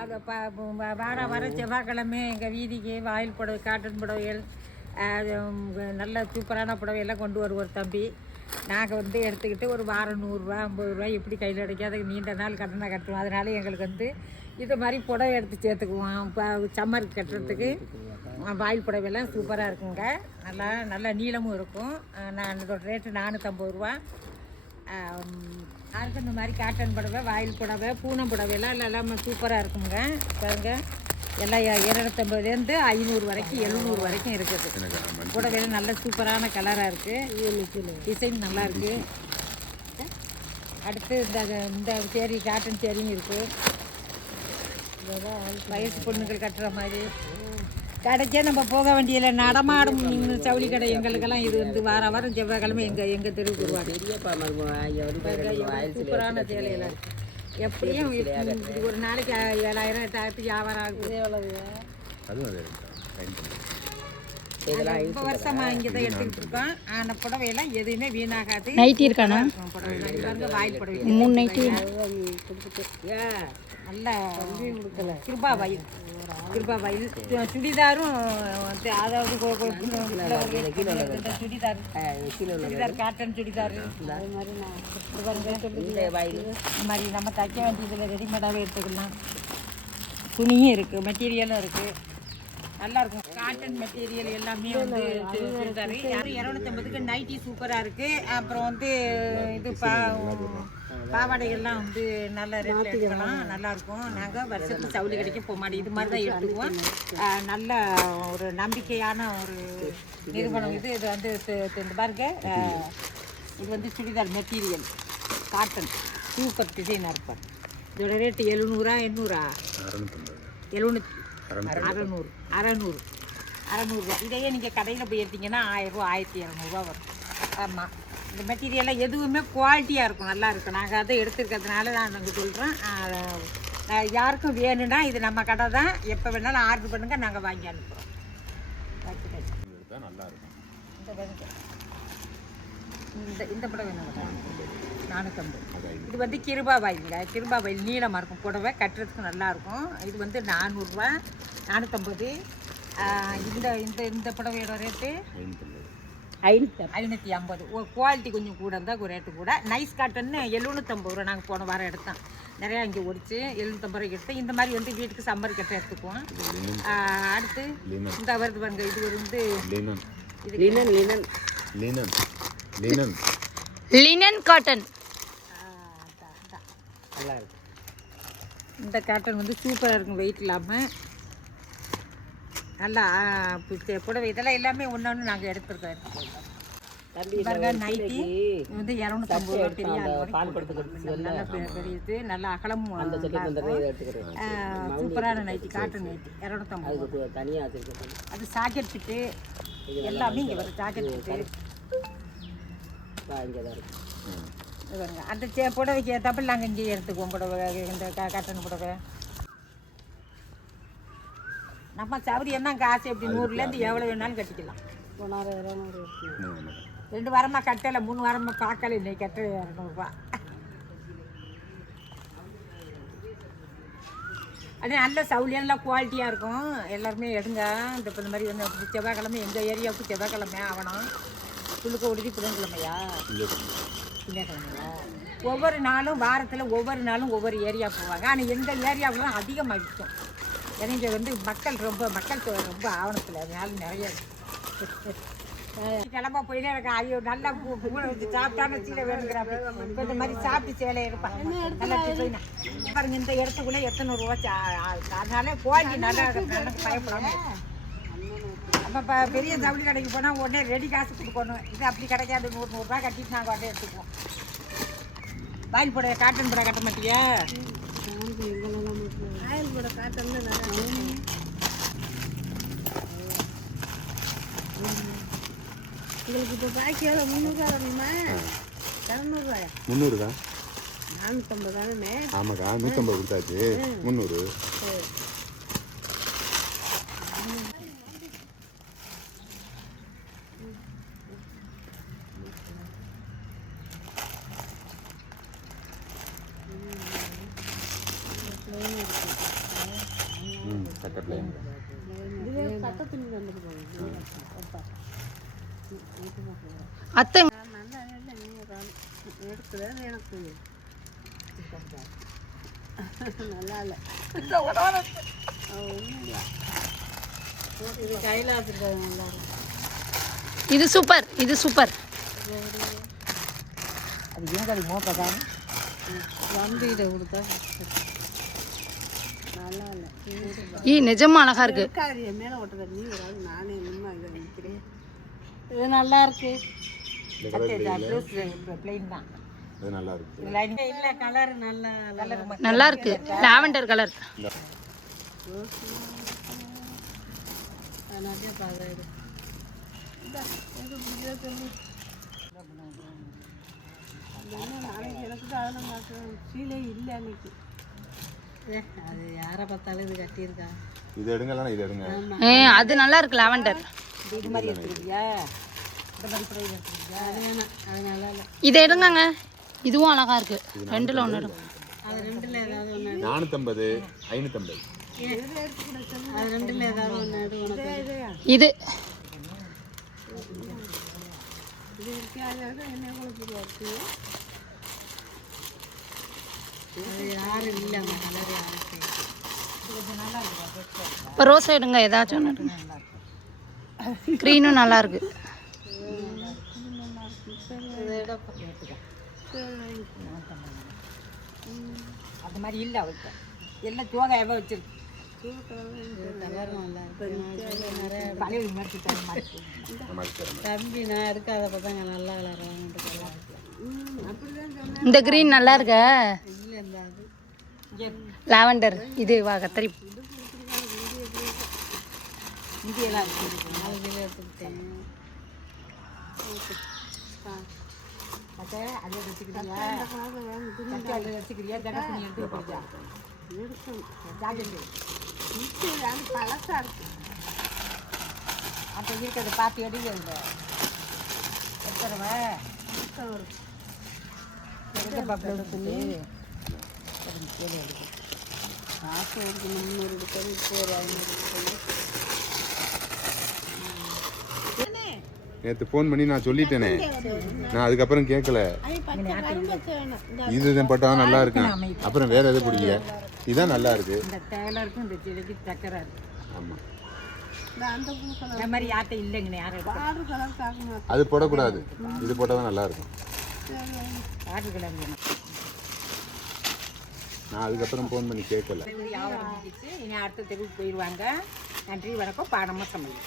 அது வார செவ்வாய்க்கிழமை எங்கள் வீதிக்கு வாயில் புடவை, காட்டன் புடவைகள், நல்ல சூப்பரான புடவையெல்லாம் கொண்டு வருவோம் தம்பி. நாங்கள் எடுத்துக்கிட்டு ஒரு வாரம் 100 ரூபா 50 ரூபா எப்படி கையில் கிடைக்காத நீண்ட நாள் கடனை கட்டுவோம். அதனால எங்களுக்கு இது மாதிரி புடவை எடுத்து சேர்த்துக்குவோம். இப்போ சம்மருக்கு கட்டுறதுக்கு வாயில் புடவையெல்லாம் சூப்பராக இருக்குங்க. நல்லா நீளமும் இருக்கும். இதோட ரேட்டு 450 ரூபா. அதுக்கு இந்த மாதிரி காட்டன் புடவை, வாயில் புடவை, பூனம் புடவையெல்லாம் எல்லாமே சூப்பராக இருக்குங்க. பாருங்க, எல்லாம் 250லேருந்து 500 வரைக்கும் 700 வரைக்கும் இருக்குது. புடவையெல்லாம் நல்ல சூப்பரான கலராக இருக்குது. டிசைன் நல்லா இருக்குது. அடுத்து இந்த சேரீ, காட்டன் சேரீயும் இருக்குது. வயசு பொண்ணுகள் கட்டுற மாதிரி கடைக்கே நம்ம போக வேண்டியதில்லை. நடமாடும் சவுளி கடை எங்களுக்கெல்லாம் இது வாரம் செவ்வாய்க்கிழமை எங்கள் தெருவுக்கு வருவாங்க. சூப்பரான சேலையெல்லாம் எப்படியும் இது ஒரு நாளைக்கு 7000 8000 வியாபாரம் ஆகுது. ரொம்ப வருஷமா இங்கே தான் எடுத்துக்கிட்டு இருக்கோம். அந்த புடவையெல்லாம் எதுவுமே வீணாகாது. நைட்டி இருக்கானா? வாயில் புடவை 3 நைட்டி நல்லா கிருபா வயல் சுடிதாரும், அதாவது சுடிதார் காட்டன் சுடிதார் மாதிரி நம்ம தைக்க வேண்டியதில் ரெடிமேடாகவே எடுத்துக்கலாம். துணியும் இருக்குது, மெட்டீரியலும் இருக்குது, நல்லாயிருக்கும். காட்டன் மெட்டீரியல் எல்லாமே சுடிதார் 250க்கு நைட்டி சூப்பராக இருக்குது. அப்புறம் இது பாவாடைகள்லாம் நல்ல ரேட்டில் எடுக்கலாம், நல்லாயிருக்கும். நாங்கள் வருஷத்துக்கு சவுளி கடைக்கு போக மாட்டோம், இது மாதிரி தான் எடுத்துக்குவோம். நல்ல ஒரு நம்பிக்கையான ஒரு நிறுவனம் இது. இந்த பாருங்க, இது சுடிதார் மெட்டீரியல் காட்டன் சூப்பர் டிசைனாக இருப்பார். இதோட ரேட்டு 700 800 600 இதையே நீங்கள் கடையில் போய் எடுத்தீங்கன்னா 1000 ரூபா 1200 வரும். ஆமாம், இந்த மெட்டீரியல்லாம் எதுவுமே குவாலிட்டியாக இருக்கும், நல்லா இருக்கும். நாங்கள் அதை எடுத்துருக்கிறதுனால நான் நாங்கள் சொல்கிறேன். யாருக்கும் வேணும்னா இது நம்ம கடை தான், எப்போ வேணாலும் ஆர்டர் பண்ணுங்கள், நாங்கள் வாங்கி அனுப்புகிறோம். இந்த புடவை 450. இது கிருபா வயல் நீளமாக இருக்கும் புடவை, கட்டுறதுக்கு நல்லாயிருக்கும். இது 400 ரூபா 450. இந்த புடவையோட ரேட்டு 550. குவாலிட்டி கொஞ்சம் கூட இருந்தால் ரேட்டு கூட. நைஸ் காட்டன் 750 ரூபா. நாங்கள் போன வாரம் எடுத்தோம், நிறையா இங்கே ஒடிச்சு 750 ரூபாய்க்கு எடுத்தோம். இந்த மாதிரி வீட்டுக்கு சம்மர் கட்ட எடுத்துக்குவோம். அடுத்து இந்த வருது பாருங்க, இது லினன் காட்டன். இந்த காட்டன் சூப்பராக இருக்கும், வெயிட் இல்லாமல் நல்லா புடவை. இதெல்லாம் எல்லாமே ஒன்று நாங்கள் எடுத்துருக்கோம். பாருங்க, நைட்டி 250 ரூபா. நல்லா பெரியது, நல்லா அகலமும் சூப்பரான நைட்டி, காட்டன் நைட்டி 250. அது சாக்கெட் ஃபிட்டு எல்லாமே இங்கே வரும். சாக்கெட் ஃபிட்டு அந்த புடவைக்கு ஏற்றாப்பில் நாங்கள் இங்கேயே எடுத்துக்குவோம். புடவை, இந்த காட்டன் புடவை நம்ம சவுரி என்ன காசு எப்படி 100லேருந்து எவ்வளோ வேணாலும் கட்டிக்கலாம். 2 வாரமாக கட்டலை, 3 வாரமாக பார்க்கல, இன்னைக்கு கட்ட 200 ரூபா. அது நல்ல சவுலியெல்லாம் குவாலிட்டியாக இருக்கும். எல்லாருமே எடுங்க. இந்த மாதிரி செவ்வாய்க்கிழமை எங்கள் ஏரியாவுக்கு செவ்வாய்க்கிழமை ஆகணும். புழுக்க உடுதி புதன்கிழமையா திங்கக்கிழமையா? ஒவ்வொரு நாளும் வாரத்தில் ஒவ்வொரு நாளும் ஒவ்வொரு ஏரியா போவாங்க. ஆனால் எங்கள் ஏரியாவிலாம் அதிகமாக விற்கும். ஏன்னா இங்கே மக்கள் தொகை ரொம்ப ஆவணத்தில், அதனால நிறைய கிளம்ப போயிட்டே இருக்கேன். ஐயோ, நல்லா பூனை வச்சு சாப்பிட்டான்னு சீலை வேணுங்கிறாங்க. இப்போ இந்த மாதிரி சாப்பிட்டு சேலை எடுப்பாங்க. நல்லா டிசைனா பாருங்க, இந்த இடத்துக்குள்ளே எத்தனை ரூபா அதனால குவாலிட்டி நல்லா எனக்கு பயப்படாமல். அப்போ பெரிய ஜவுளி கடைக்கு போனால் உடனே ரெடி காசு கொடுக்கணும். இது அப்படி கிடைக்காது. 100 ரூபா கட்டிட்டு நாங்கள் உடனே எடுத்துக்குவோம். வாயில் புடவை, காட்டன் புடவை கட்ட மாட்டியா? வாயில் புடவை காட்டன் உங்களுக்கு இப்போ பாக்கி எவ்வளோ? 300 ரூபா வேணுமா? 200 ரூபாயா? 300 தான். 450 தானே? ஆமாக்கா, 150 கொடுத்தாச்சு. 300. சட்டை பிளைன். அத்தை இது சூப்பர், இது சூப்பர். அது ஏன் அது மோப்பதான் நிஜமா அழகா இருக்கு. இது நல்லா இருக்கு. இந்த கலர் பிளைன் தான். அது நல்லா இருக்கு. இல்ல கலர் நல்ல கலர் நல்லா இருக்கு. Lavender colour. அது யாரை பார்த்தாலும் இது கட்டியிருக்கா. இது எடுங்கலாம், இது எடுங்க. அது நல்லா இருக்கு லாவெண்டர். இது மாதிரி எடுத்துக்கிறியா? இந்த மாதிரி கூட எடுத்துக்கிறியா? அது வேணாம், அது நல்லா இல்லை. இதை எடுங்கங்க, இதுவும் அழகா இருக்கு. ரெண்டுல ஒன்று எடுங்க. அது ரெண்டுல ஏதாவது ஒன்று. 450, 550. அது ரெண்டுல ஏதாவது ஒன்று எடு உனக்கு. இது அது யாரும் இல்லை அந்த கலர் யாருக்கு. நல்லா இருக்கு. இப்போ ரோஸ் எடுங்க, ஏதாச்சும் ஒன்று எடுங்க. க்ரீனும் நல்லா இருக்கு. அது மாதிரி இல்லை அவர்கிட்ட. எல்லாம் தோகையாவே வச்சிருக்கு. தம்பி நான் இருக்காத பார்த்தாங்க நல்லா விளாட்றாங்க. இந்த க்ரீன் நல்லா இருக்க. இல்லை இந்த அது லாவெண்டர் இது வா கத்திரி. இந்தியெல்லாம் இருக்கு. 4 கிலோ எடுத்துக்கிட்டேன். அதை எடுத்துக்கிறியா? அதை எடுத்துக்கிறியா? ஜடப்புனி எடுத்துக்கிறியா? பழசா இருக்கு. அப்போ இருக்கிறத பார்த்து எடுங்க. எடுத்துறவா எடுக்க பார்ப்பேன். காசு ஒரு 300 எடுக்கிறது, இப்போ ஒரு 500 எடுக்கிறது. நேற்று ஃபோன் பண்ணி நான் சொல்லிட்டேனே, நான் அதுக்கப்புறம் கேட்கல. இது பட்டா நல்லா இருக்கேன், அப்புறம் வேற எது பிடிக்கல. இதுதான் நல்லா இருக்கு. இந்த டேலருக்கும் இந்த செடிக்கு சக்கரை இருக்கு. ஆமாம், இந்த மாதிரி யார்கிட்ட இல்லைங்கண்ணே. யாரும் அது போடக்கூடாது, இது போட்டால் தான் நல்லா இருக்கும். ஆர்டர் கலர் வேணும். நான் அதுக்கப்புறம் ஃபோன் பண்ணி கேட்கல. வியாபாரம் முடிஞ்சிச்சு. இனி அடுத்த தெருவுக்கு போயிடுவாங்க. நன்றி, வணக்கம். பாடமாக சமையல்.